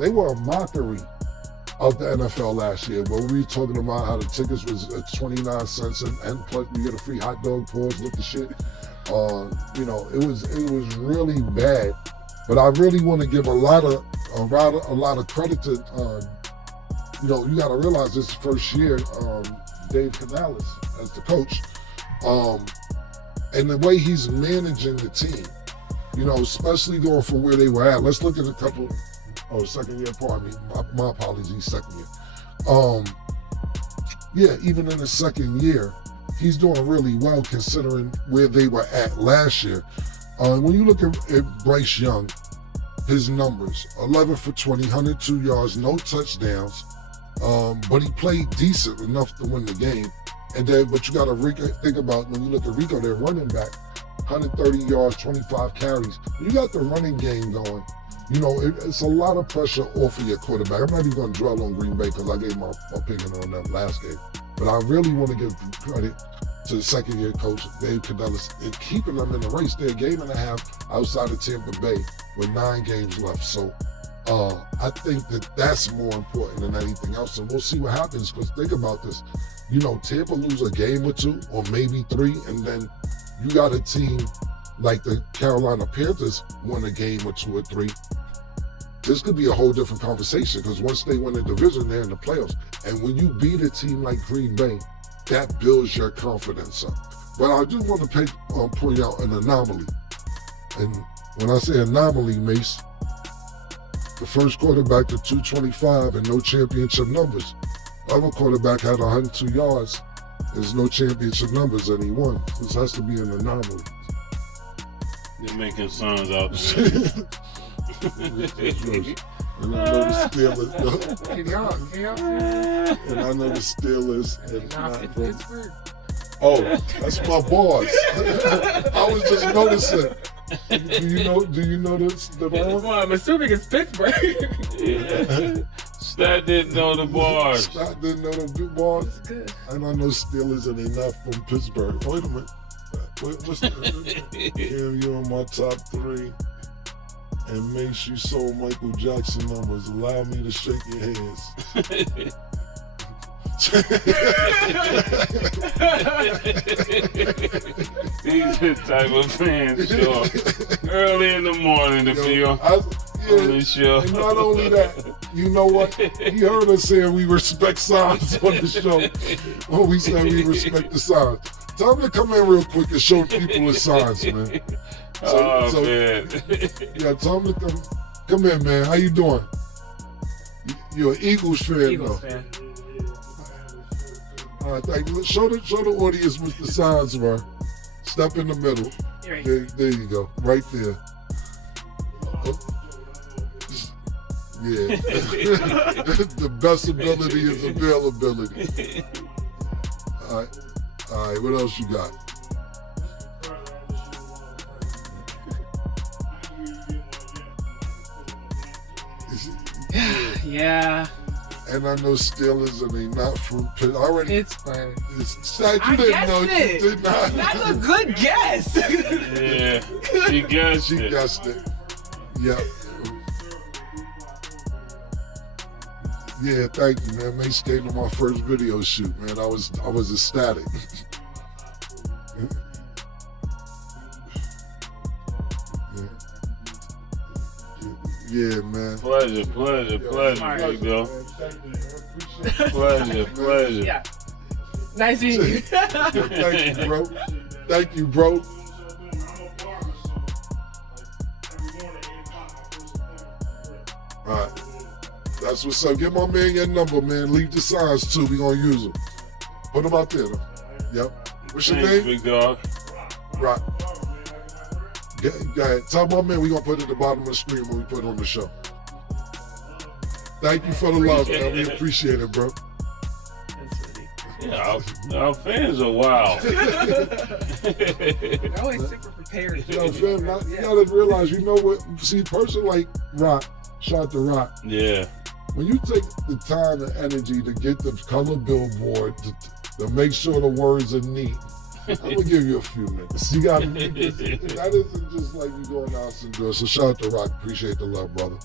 they were a mockery of the NFL last year, where we were talking about how the tickets was 29 cents and plus you get a free hot dog, pause, look the shit. You know, it was really bad. But I really want to give a lot of credit to, you know, you got to realize this first year, Dave Canales as the coach, and the way he's managing the team, you know, especially going from where they were at. Let's look at a couple. Second year, pardon me. My apologies, second year. Yeah, even in the second year, he's doing really well considering where they were at last year. When you look at Bryce Young, his numbers, 11 for 20, 102 yards, no touchdowns, but he played decent enough to win the game. And then, but you got to think about when you look at Rico, their running back, 130 yards, 25 carries. You got the running game going. You know, it's a lot of pressure off of your quarterback. I'm not even going to dwell on Green Bay because I gave my opinion on them last game. But I really want to give credit to the second-year coach, Dave Canales, in keeping them in the race. They're a game and a half outside of Tampa Bay with 9 games left. So I think that's more important than anything else. And we'll see what happens because think about this. You know, Tampa lose a game or 2 or maybe 3, and then you got a team like the Carolina Panthers win a game or 2 or 3. This could be a whole different conversation because once they win the division, they're in the playoffs. And when you beat a team like Green Bay, that builds your confidence up. But I do want to point out an anomaly. And when I say anomaly, Mace, the first quarterback to 225 and no championship numbers. The other quarterback had 102 yards. There's no championship numbers and he won. This has to be an anomaly. They're making songs out there. And I know the Steelers. And I know the Steelers. And not Pittsburgh. Oh, that's my boss. I was just noticing. Do you know the Well, I'm assuming it's Pittsburgh. Stat didn't know the bars. Stat didn't know the bars. And I know Steelers and they not from Pittsburgh. Wait a minute. What's Cam, you on my top 3. And make sure you sold Michael Jackson numbers. Allow me to shake your hands. These are the type of fans show early in the morning to be on the show. And not only that, you know what? He heard us saying we respect signs on the show. When we said we respect the signs. Tell him to come in real quick and show people the signs, man. Man. Yeah, tell him to come in, man. How you doing? You're an Eagles fan, Eagles though. fan. All right, thank you. Show the audience what the signs were. Step in the middle. There you go. Right there. Oh. Yeah. The best ability is availability. All right, what else you got? Yeah. And I know Steelers and they not from Pittsburgh. Pittsburgh. You didn't know. It. You did not. That's a good guess. Yeah, she guessed it. Yeah. Yeah, thank you, man. Mace came to my first video shoot, man. I was ecstatic. Yeah, man. Pleasure, big dog. Pleasure. Yeah. Nice meeting you. Thank you, bro. Thank you, bro. All right. That's what's up. Get my man your number, man. Leave the signs, too. We gonna use them. Put them out there, though. Yep. What's your name? Big dog. Right. Go ahead. Tell my man we gonna put it at the bottom of the screen when we put it on the show. Thank you for the love, man. We appreciate it, bro. Yeah, our fans are wild. They're always super prepared. You know, fam, you gotta realize, you know what? See, a person like Rock, shout out to Rock. Yeah. When you take the time and energy to get the color billboard to make sure the words are neat, I'm gonna give you a few minutes. You gotta that isn't just like you going out and do it. So shout out to Rock. Appreciate the love, brother.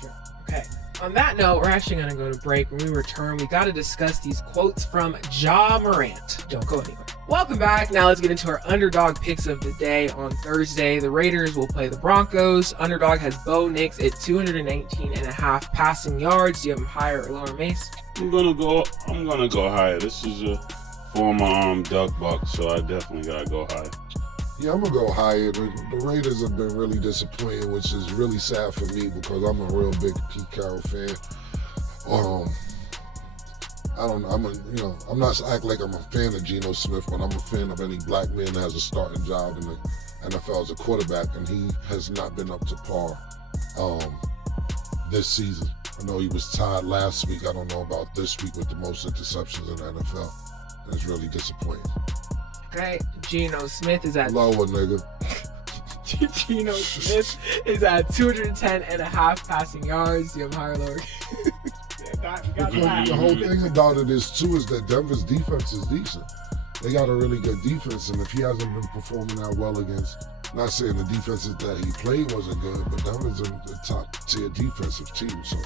Sure. Okay. On that note, we're actually going to go to break. When we return, we got to discuss these quotes from Ja Morant. Don't go anywhere. Welcome back. Now let's get into our underdog picks of the day. On Thursday, the Raiders will play the Broncos. Underdog has Bo Nix at 219.5 passing yards. Do you have him higher or lower, Mace? I'm gonna go higher. This is a former duck buck, so I definitely gotta go higher. Yeah, I'm going to go higher. The Raiders have been really disappointing, which is really sad for me because I'm a real big Pete Carroll fan. I'm not act like I'm a fan of Geno Smith, but I'm a fan of any black man that has a starting job in the NFL as a quarterback, and he has not been up to par this season. I know he was tied last week. I don't know about this week with the most interceptions in the NFL. And it's really disappointing. Okay, Geno Smith is at lower, nigga. Geno Smith is at 210.5 passing yards. Do you have him higher or lower? The whole thing about it is that Denver's defense is decent. They got a really good defense, and if he hasn't been performing that well against, not saying the defenses that he played wasn't good, but Denver's a top tier defensive team. So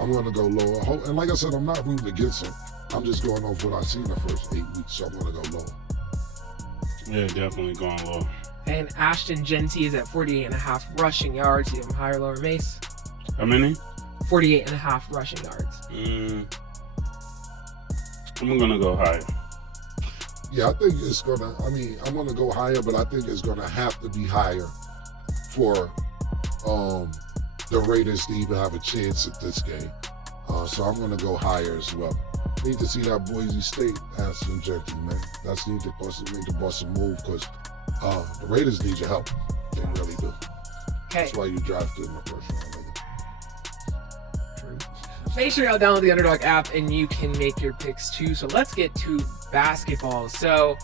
I'm going to go lower. And like I said, I'm not rooting against him. I'm just going off what I've seen the first 8 weeks, so I'm going to go lower. Yeah, definitely going low. And Ashton Genty is at 48.5 rushing yards. Do you have him higher or lower, Mace? How many? 48.5 rushing yards. I'm gonna go higher. Yeah, I think it's gonna. I'm gonna go higher, but I think it's gonna have to be higher for the Raiders to even have a chance at this game. So I'm gonna go higher as well. Need to see that Boise State Ashton Genty, man. That's need to bust a move because the Raiders need your help. They really do. Okay. That's why you drafted in the first round. Make sure y'all download the Underdog app and you can make your picks too. So let's get to basketball. So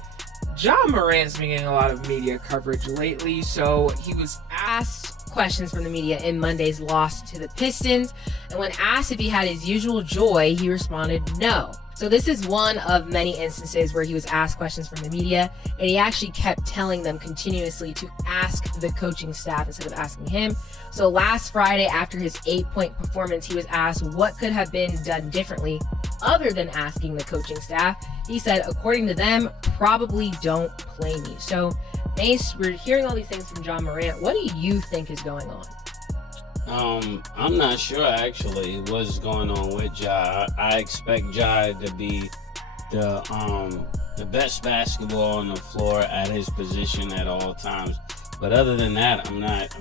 Ja Morant's been getting a lot of media coverage lately. So He was asked questions from the media in Monday's loss to the Pistons, and when asked if he had his usual joy, he responded no. So this is one of many instances where he was asked questions from the media, and he actually kept telling them continuously to ask the coaching staff instead of asking him. So last Friday, after his 8-point performance, he was asked what could have been done differently other than asking the coaching staff. He said, according to them, probably don't play me. So Mace, we're hearing all these things from Ja Morant. What do you think is going on? I'm not sure actually what's going on with Ja. I expect Ja to be the best basketball on the floor at his position at all times. But other than that, I'm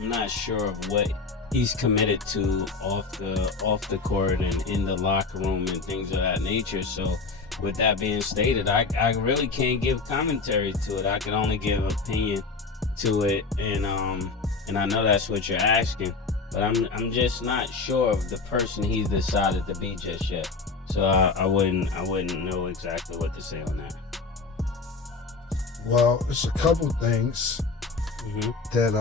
not sure of what he's committed to off the court and in the locker room and things of that nature. So with that being stated, I really can't give commentary to it. I can only give opinion to it, and I know that's what you're asking. But I'm just not sure of the person he's decided to be just yet. So I wouldn't know exactly what to say on that. Well, it's a couple things that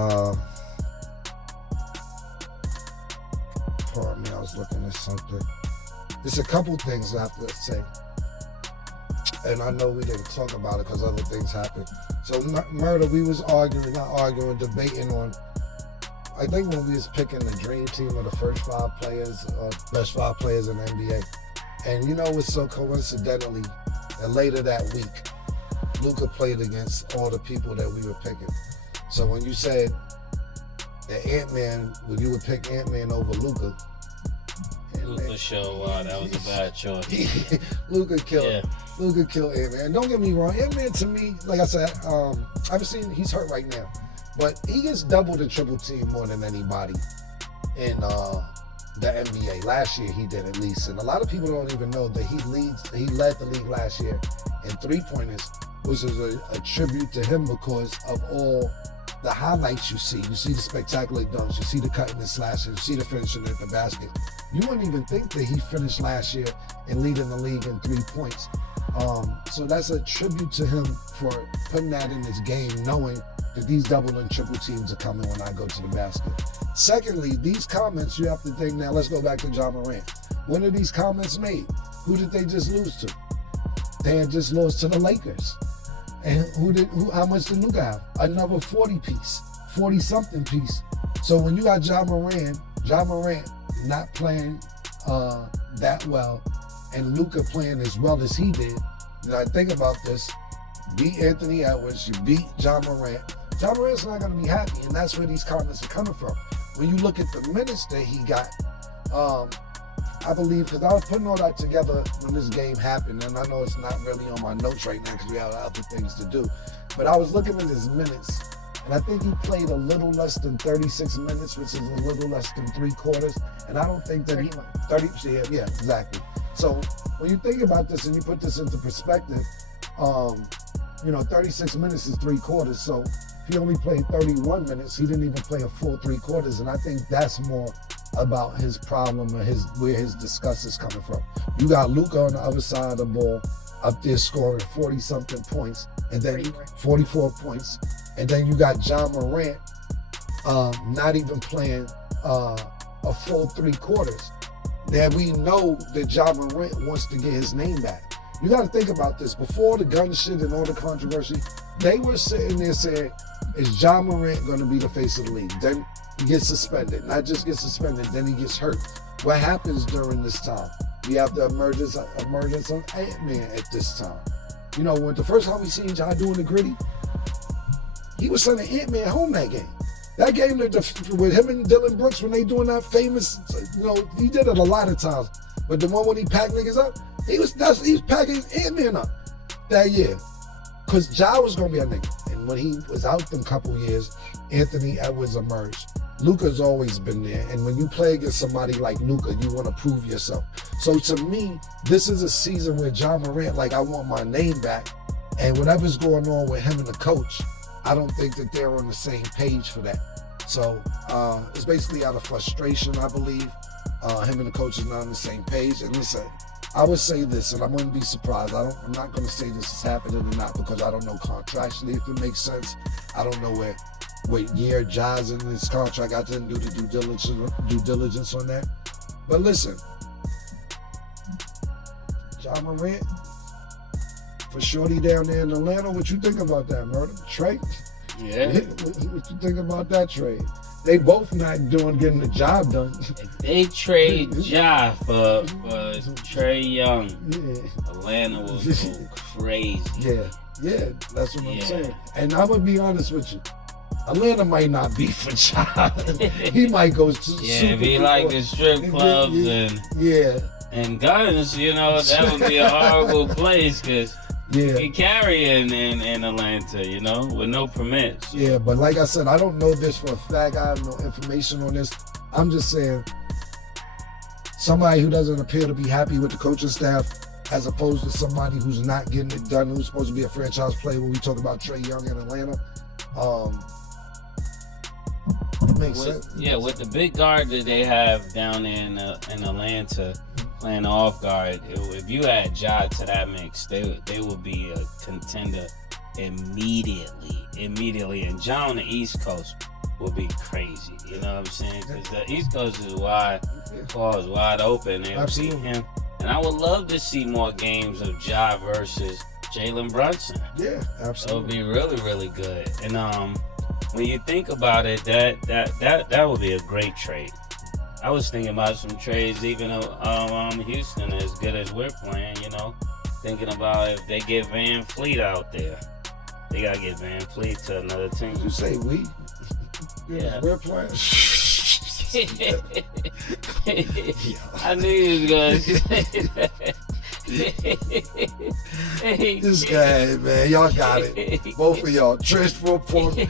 pardon me, I was looking at something. There's a couple things I have to say. And I know we didn't talk about it because other things happened. So Murder, we was debating on, I think when we was picking the dream team of the first 5 players, best 5 players in the NBA. And you know, it was so coincidentally that later that week, Luka played against all the people that we were picking. So when you said that Ant-Man, when you would pick Ant-Man over Luka, Luka showed, wow, that was a bad choice. Luka killed Ant-Man. And don't get me wrong, Ant-Man to me, like I said, I've seen he's hurt right now. But he gets double the triple team more than anybody in the NBA. Last year he did at least. And a lot of people don't even know that he led the league last year in 3-pointers, which is a tribute to him because of all the highlights you see. You see the spectacular dunks, you see the cutting and slashing, you see the finishing at the basket. You wouldn't even think that he finished last year and leading the league in 3 points. So that's a tribute to him for putting that in his game, knowing that these double and triple teams are coming when I go to the basket. Secondly, these comments, you have to think now, let's go back to Ja Morant. When are these comments made? Who did they just lose to? They had just lost to the Lakers. And how much did Luka have? Another 40-something piece. So when you got Ja Morant not playing that well, and Luka playing as well as he did, then I think about this, beat Anthony Edwards, you beat Ja Morant. Ja Morant's not going to be happy, and that's where these comments are coming from. When you look at the minutes that he got, I believe, because I was putting all that together when this game happened, and I know it's not really on my notes right now because we have other things to do, but I was looking at his minutes, and I think he played a little less than 36 minutes, which is a little less than 3/4, and I don't think that 31. 30, yeah, exactly. So when you think about this and you put this into perspective, 36 minutes is 3/4, so if he only played 31 minutes, he didn't even play a full 3/4, and I think that's more about his problem or where his disgust is coming from. You got Luka on the other side of the ball up there scoring 40-something points, and then 44 points, and then you got Ja Morant not even playing a full 3/4. Now we know that Ja Morant wants to get his name back. You got to think about this. Before the gun shit and all the controversy, they were sitting there saying, is Ja Morant going to be the face of the league? Then he gets suspended. Not just gets suspended, then he gets hurt. What happens during this time? We have the emergence of Ant-Man at this time. When the first time we seen Ja doing the gritty, he was sending Ant-Man home that game. That game with him and Dylan Brooks, when they doing that famous, he did it a lot of times. But the one when he packed niggas up, he was packing Ant-Man up that year. Because Ja was going to be a nigga. And when he was out them couple years, Anthony Edwards emerged. Luka's always been there. And when you play against somebody like Luka, you want to prove yourself. So to me, this is a season where Ja Morant, I want my name back. And whatever's going on with him and the coach, I don't think that they're on the same page for that. So it's basically out of frustration, I believe. Him and the coach is not on the same page. And listen, I would say this, and I wouldn't be surprised. I'm not going to say this is happening or not because I don't know contractually if it makes sense. I don't know what year Ja's in his contract. I didn't do the due diligence on that. But listen, Ja Morant, for Shorty down there in Atlanta, what you think about that, Murder? Trey? Yeah. What you think about that trade? They both not getting the job done. If they trade Ja for Trae Young, Atlanta will go crazy. Yeah, that's what I'm saying. And I'm gonna be honest with you. Atlanta might not be for Ja. He might go to it'd be like the strip clubs and guns, that would be a horrible place because you carry in Atlanta, with no permits. Yeah, but like I said, I don't know this for a fact. I have no information on this. I'm just saying somebody who doesn't appear to be happy with the coaching staff as opposed to somebody who's not getting it done, who's supposed to be a franchise player when we talk about Trae Young in Atlanta. It makes sense. Yeah, with the big guard that they have down in Atlanta playing off guard, if you add Ja to that mix, they would be a contender immediately. And Ja on the East Coast will be crazy. You know what I'm saying? Because the East Coast is wide open. They would beat him. And I would love to see more games of Ja versus Jalen Brunson. Yeah, absolutely. That would be really, really good. And when you think about it, that would be a great trade. I was thinking about some trades, even though Houston is as good as we're playing, thinking about if they get Van Fleet out there. They got to get Van Fleet to another team. You say we? Yeah. We're playing. I knew you was going to say that. This guy, man, y'all got it. Both of y'all. Transfer portal.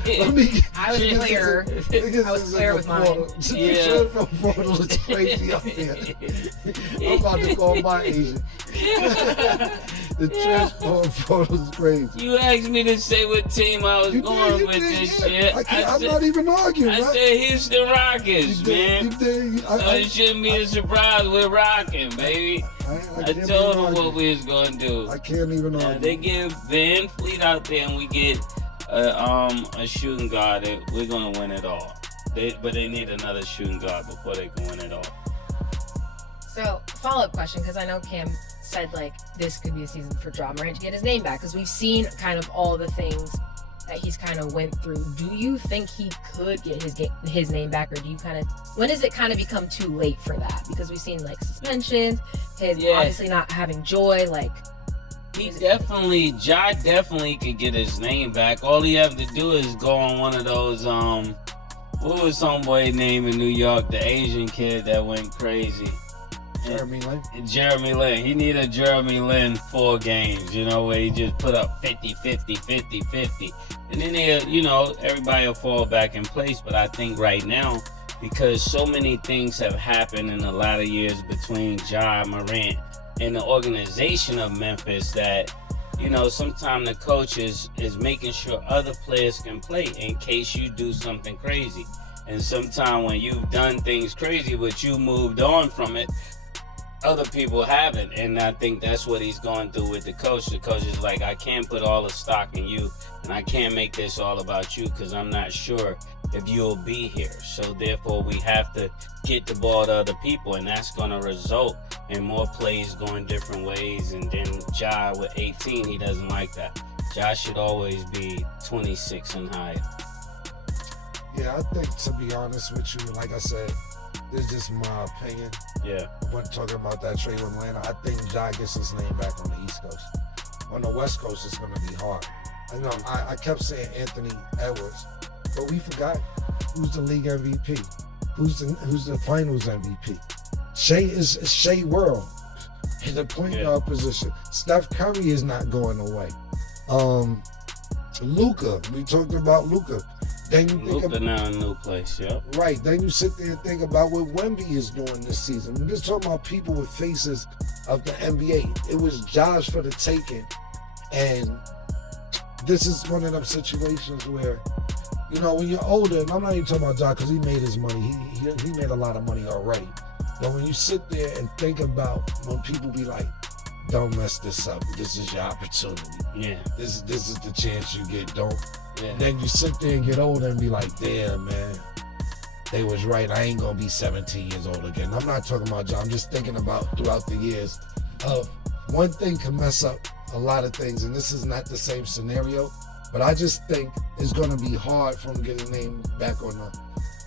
I was clear. I was clear with mine. Transfer portal is crazy up there. I'm about to call my agent. The transfer portal is crazy. You asked me to say what team I was going with this shit. I'm not even arguing. I said Houston Rockets, man. So it shouldn't be a surprise. We're rocking, baby. I told them what we was gonna do. I can't even argue. They give Van Fleet out there, and we get a shooting guard. We're gonna win it all. But they need another shooting guard before they can win it all. So, follow-up question, because I know Cam said this could be a season for Ja Morant to get his name back, because we've seen kind of all the things that he's kind of went through, do you think he could get his name back, or do you kind of, when does it kind of become too late for that? Because we've seen like suspensions, his obviously not having joy, like. Ja definitely could get his name back. All he have to do is go on one of those, what was homeboy name in New York, the Asian kid that went crazy? Jeremy Lin. Jeremy Lin. He need a Jeremy Lin 4 games, where he just put up 50, 50, 50, 50. And then everybody will fall back in place. But I think right now, because so many things have happened in the latter years between Ja Morant and the organization of Memphis, that sometimes the coach is making sure other players can play in case you do something crazy. And sometimes when you've done things crazy but you moved on from it, other people haven't. And I think that's what he's going through with the coach. The coach is like, I can't put all the stock in you, and I can't make this all about you because I'm not sure if you'll be here. So therefore we have to get the ball to other people, and that's going to result in more plays going different ways. And then Ja with 18, he doesn't like that. Ja should always be 26 and higher. Yeah, I think, to be honest with you, like I said, this is just my opinion. Yeah. When talking about that trade with Atlanta, I think Ja gets his name back on the East Coast. On the West Coast, it's going to be hard. I know I kept saying Anthony Edwards, but we forgot who's the league MVP, who's the finals MVP. Shea is Shea World in the point guard position. Steph Curry is not going away. Luka, we talked about Luka. Then you think Luka now in a new place, right. Then you sit there and think about what Wemby is doing this season. We're just talking about people with faces of the NBA. It was Josh for the taking, and this is one of them situations where, when you're older, and I'm not even talking about Josh because he made his money. He made a lot of money already. But when you sit there and think about when people be like, don't mess this up. This is your opportunity. Yeah. This is the chance you get. Don't. Yeah. Then you sit there and get older and be like, damn, man, they was right. I ain't gonna be 17 years old again. I'm not talking about John. I'm just thinking about throughout the years of one thing can mess up a lot of things, and this is not the same scenario, but I just think it's gonna be hard for him to get his name back on the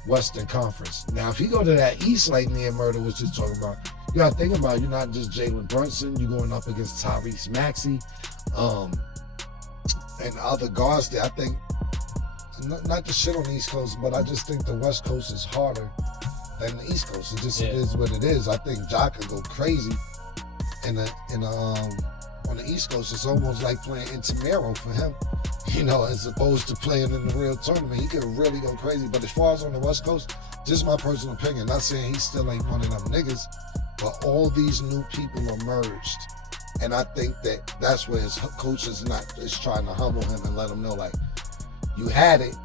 Western Conference. Now, if you go to that East like me and Murder was just talking about, you gotta think about it. You're not just Jalen Brunson, you're going up against Tyrese Maxey, and other guards there. I think, not to shit on the East Coast, but I just think the West Coast is harder than the East Coast. It just is what it is. I think Ja could go crazy on the East Coast. It's almost like playing intramural for him, as opposed to playing in the real tournament. He could really go crazy. But as far as on the West Coast, just my personal opinion, not saying he still ain't one of them niggas, but all these new people emerged. And I think that's where his coach is trying to humble him and let him know, like, you had it,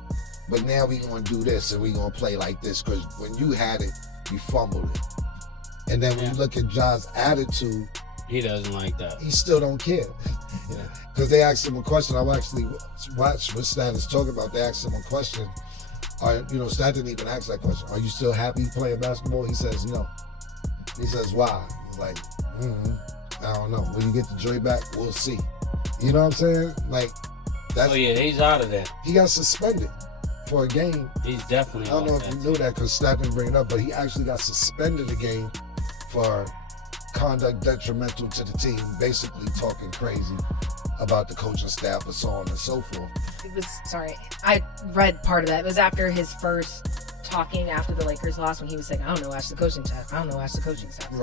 but now we gonna do this and we gonna play like this, because when you had it, you fumbled it. And then when you look at Ja's attitude, he doesn't like that. He still don't care. Because they asked him a question. I actually watched what Stat is talking about. They asked him a question. Stat didn't even ask that question. Are you still happy playing basketball? He says no. He says, why? He's like, I don't know. When you get the joy back, we'll see. You know what I'm saying? Like, that's. Oh yeah, he's out of there. He got suspended for a game. He's definitely. I don't know if you knew that because Stat didn't bring it up, but he actually got suspended a game for conduct detrimental to the team, basically talking crazy about the coaching staff and so on and so forth. I read part of that. It was after his first talking after the Lakers lost when he was saying, I don't know, ask the coaching staff. Right.